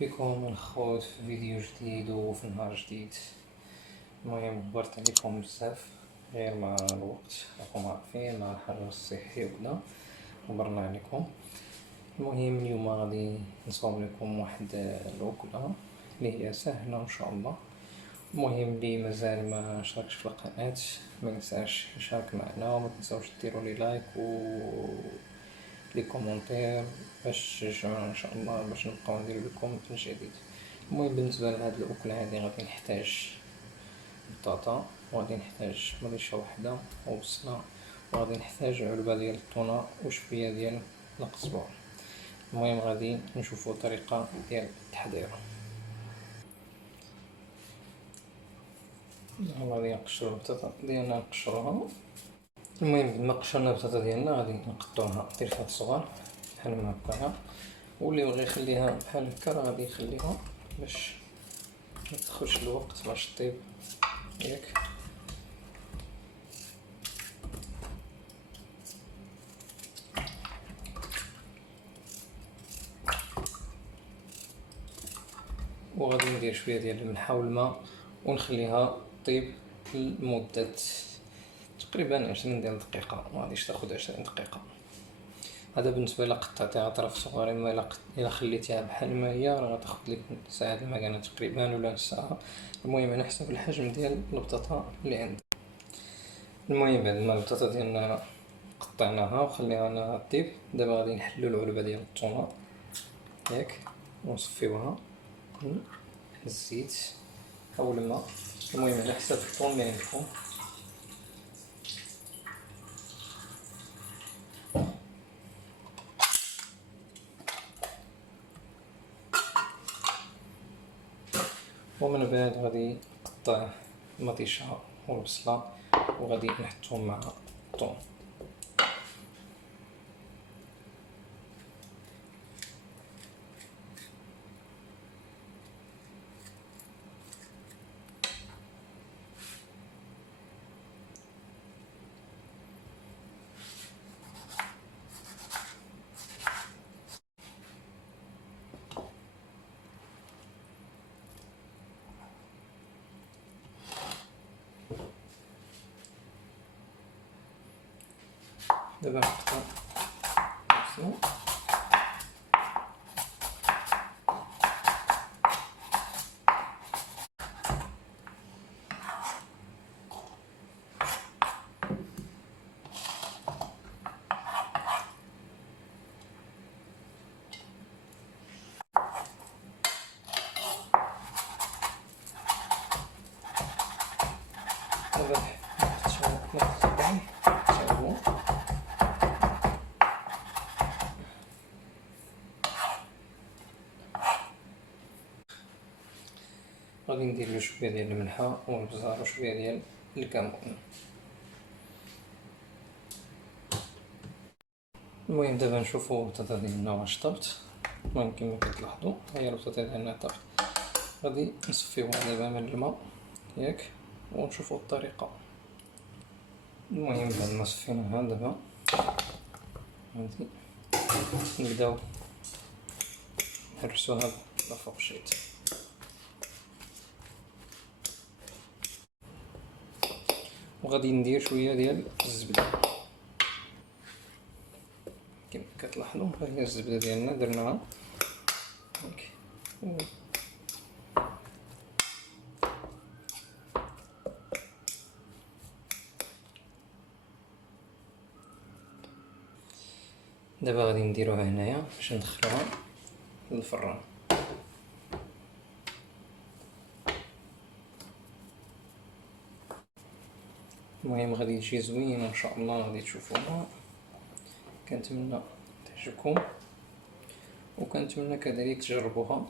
بكم الخوت في فيديو جديد وفي نهار جديد. المهم كبرت عليكم بزاف غير مع الوقت، راكم عارفين مع الحجر الصحي وكذا كبرنا عليكم. المهم اليوم غادي نصاوب لكم واحد الوكلة اللي هي سهلة ان شاء الله. المهم اللي مازال ما شاركش في القناة ما ينساش يشارك معنا، وما تنساوش ديروا لي لايك و لي كومونتير باش تشجعونا ان شاء الله باش نبقاو ندير لكم الجديد. المهم بالنسبه لهاد الاكله هادي غادي نحتاج بطاطا، وغادي نحتاج مريشه وحده وبصله، وغادي نحتاج علبه ديال التونه وشويه ديال القزبر. المهم غادي نشوفوا الطريقه ديال التحضير. غادي نقشروا البطاطا ديالنا نقشروها. المهم بعد ما قشرنا البطاطا ديالنا غادي نقطعوها طريفات صغار بحال ما هكايا، واللي بغى يخليها بحال هكا راه غادي يخليها باش ما تاخذش الوقت باش طيب ياك. وغادي ندير شويه ديال الملح والماء ونخليها طيب لمده تقريبا 20 ديال الدقيقه، ما غاديش تاخذ 20 دقيقه. هذا بالنسبه الى قطعتيها اطراف صغار، اما الا خليتيها بحال ما هي راه غتاخذ لك ساعه المكانه تقريبا ولا نص ساعه، المهم على حسب الحجم ديال البطاطا اللي عندك. المهم بعد ما البطاطا ديالنا قطعناها وخليناها طيب، دابا غادي نحلو العلبه ديال الثومه ياك ونصفيوها الزيت او الماء، المهم على حسب الثوم اللي عندكم. ومن بعد غادي نقطع المطيشه والبصله وغادي نحطهم مع الثوم. دابا نقطع البصله دابا غادي ندير له شويه ديال الملحه والبزار وشويه ديال الكمون. المهم دابا نشوفوا البطاطا ديالنا واش طابت. المهم كما كتلاحظوا هي البطاطا ديالنا طابت، غادي نصفيوها دابا من الماء ياك ونشوفوا الطريقه. المهم بعد ما صفيناها دابا غادي نبداو نهرسوها بفوق شيت، وغادي ندير شويه ديال الزبده كما كتلاحظوا. ها هي الزبده ديالنا درناها هاك. دابا غادي نديروها هنايا باش ندخلوها للفران. المهم غادي تجي زوينه ان شاء الله، غادي تشوفوها. كنتمنى تعجبكم وكنتمنى كذلك تجربوها.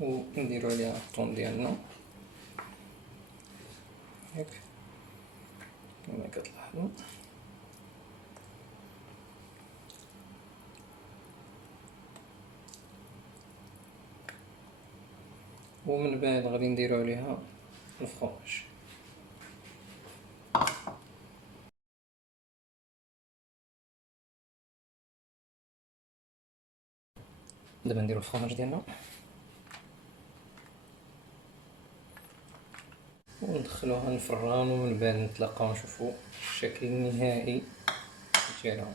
ونديرو عليها الطون ديالنا هاك كما كتلاحظوا. ومن بعد غادي نديرو عليها الفرماج. دابا نديرو الفرماج ديالنا وندخلوها الفران، ومن بعد نتلاقاو نشوفو الشكل النهائي ديالها.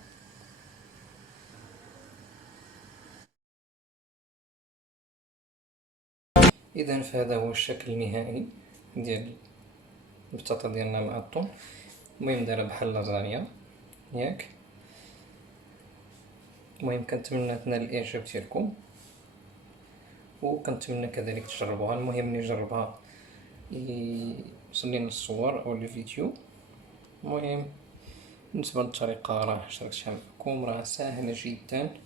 اذا فهذا هو الشكل النهائي ديال البطاطا ديالنا مع الثوم. المهم دايره بحال لازانيا ياك. المهم كنتمنى تنال الاعجاب ديالكم، وكنتمنى كذلك تجربوها. المهم ملي نجربها يوصل لينا الصور او الفيديو. المهم بالنسبه للطريقه راه شاركتها معكم، راه سهله جدا.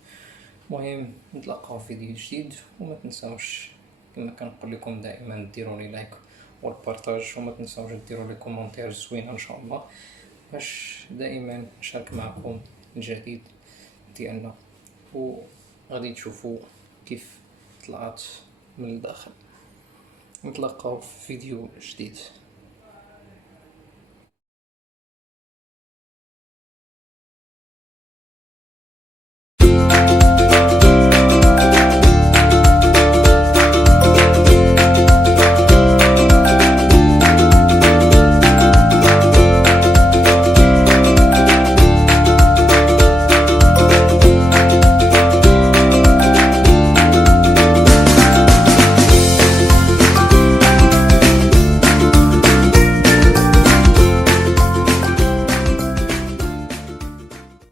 المهم نتلاقاو في فيديو جديد، وما تنساوش كما كنقول لكم دائما ديروا لي لايك والبارطاج، وما تنساوش ديروا لي كومونتير زوينه ان شاء الله، باش دائما نشارك معكم الجديد ديالنا، وغادي تشوفوا كيف طلعت من الداخل. نتلاقاو في فيديو جديد.